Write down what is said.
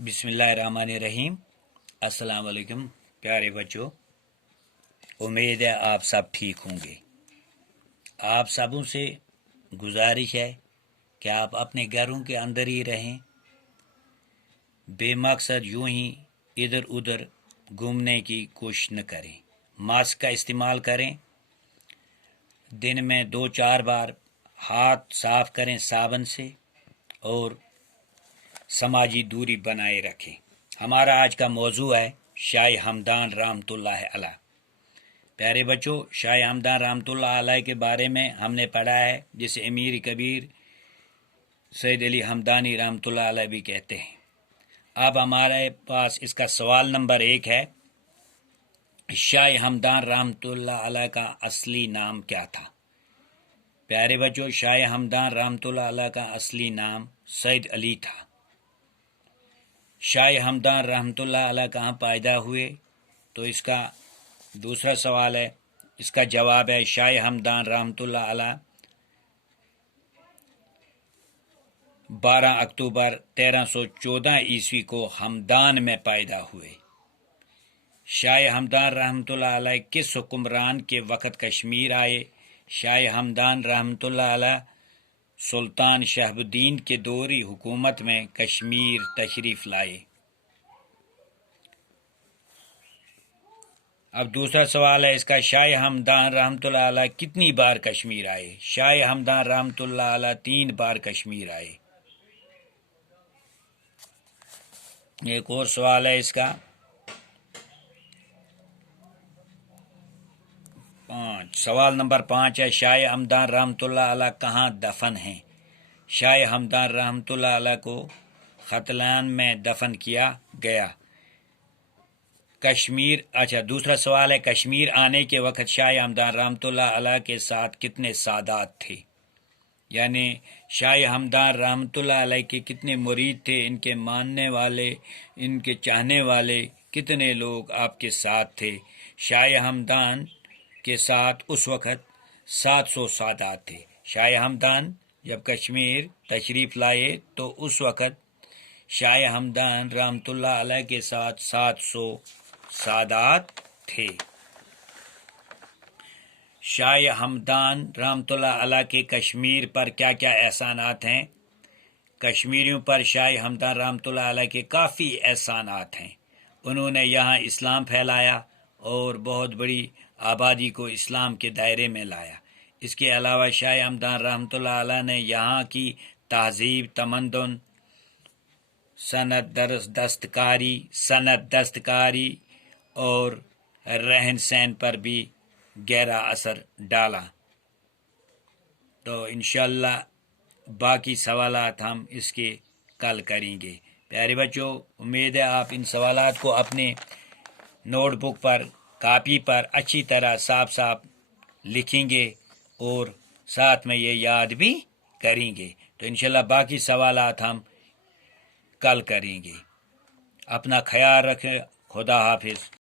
बिस्मिल्लाहिर्रहमानिर्रहीम। अस्सलाम वालेकुम प्यारे बच्चों, उम्मीद है आप सब ठीक होंगे। आप सबों से गुजारिश है कि आप अपने घरों के अंदर ही रहें, बेमकसद यूं ही इधर उधर घूमने की कोशिश न करें। मास्क का इस्तेमाल करें, दिन में 2-4 बार हाथ साफ करें साबुन से और समाजी दूरी बनाए रखें। हमारा आज का मौजू है शाह हमदान रहमतुल्लाह अलैह। प्यारे बच्चों, शाह हमदान रहमतुल्लाह अलैह के बारे में हमने पढ़ा है, जिसे अमीर कबीर सैयद अली हमदानी रहमतुल्लाह अलैह भी कहते हैं। अब हमारे पास इसका सवाल नंबर 1 है, शाह हमदान रहमतुल्लाह अलैह का असली नाम क्या था? प्यारे बच्चों, शाह हमदान रहमतुल्लाह अलैह का असली नाम सैयद अली था। शाह हमदान रहमतुल्लाह अलैह कहाँ पैदा हुए? तो इसका दूसरा सवाल है, इसका जवाब है शाह हमदान रहमतुल्लाह अलैह 12 अक्टूबर 1314 ईस्वी को हमदान में पैदा हुए। शाह हमदान रहमतुल्लाह अलैह किस हुक्मरान के वक़्त कश्मीर आए? शाह हमदान रहमतुल्लाह अलैह सुल्तान शहाबुद्दीन के दौरी हुकूमत में कश्मीर तशरीफ़ लाए। अब दूसरा सवाल है इसका, शाह हमदान रहमतुल्लाह अलैह कितनी बार कश्मीर आए? शाह हमदान रहमतुल्लाह अलैह 3 बार कश्मीर आए। एक और सवाल है इसका, 5 सवाल नंबर 5 है, शाह हमदान रहमतुल्लाह अलैह कहाँ दफन हैं? शाह हमदान रहमतुल्लाह अलैह को खतलान में दफन किया गया। कश्मीर दूसरा सवाल है, कश्मीर आने के वक़्त शाह हमदान रहमतुल्लाह अलैह के साथ कितने सादात थे? यानी शाह हमदान रहमतुल्लाह अलैह के कितने मुरीद थे, इनके मानने वाले, इनके चाहने वाले कितने लोग आपके साथ थे? शाह हमदान के साथ उस वक़्त 700 सादात थे। शाह हमदान जब कश्मीर तशरीफ़ लाए तो उस वक़्त शाह हमदान रहमतुल्लाह अलैह के साथ 700 सादात थे। शाह हमदान रहमतुल्लाह अलैह के कश्मीर पर क्या क्या एहसानात हैं? कश्मीरियों पर शाह हमदान रहमतुल्लाह अलैह के काफ़ी एहसानात हैं। उन्होंने यहाँ इस्लाम फैलाया और बहुत बड़ी आबादी को इस्लाम के दायरे में लाया। इसके अलावा शाह हमदान रहमतुल्लाह अलैह ने यहाँ की तहज़ीब, तमद्दुन, सनत दस्तकारी और रहन सहन पर भी गहरा असर डाला। तो इंशाअल्लाह बाकी सवालात हम इसके कल करेंगे। प्यारे बच्चों, उम्मीद है आप इन सवालात को अपने नोटबुक पर, कापी पर अच्छी तरह साफ साफ लिखेंगे और साथ में ये याद भी करेंगे। तो इंशाअल्लाह बाकी सवालात हम कल करेंगे। अपना ख्याल रखें। खुदा हाफिज़।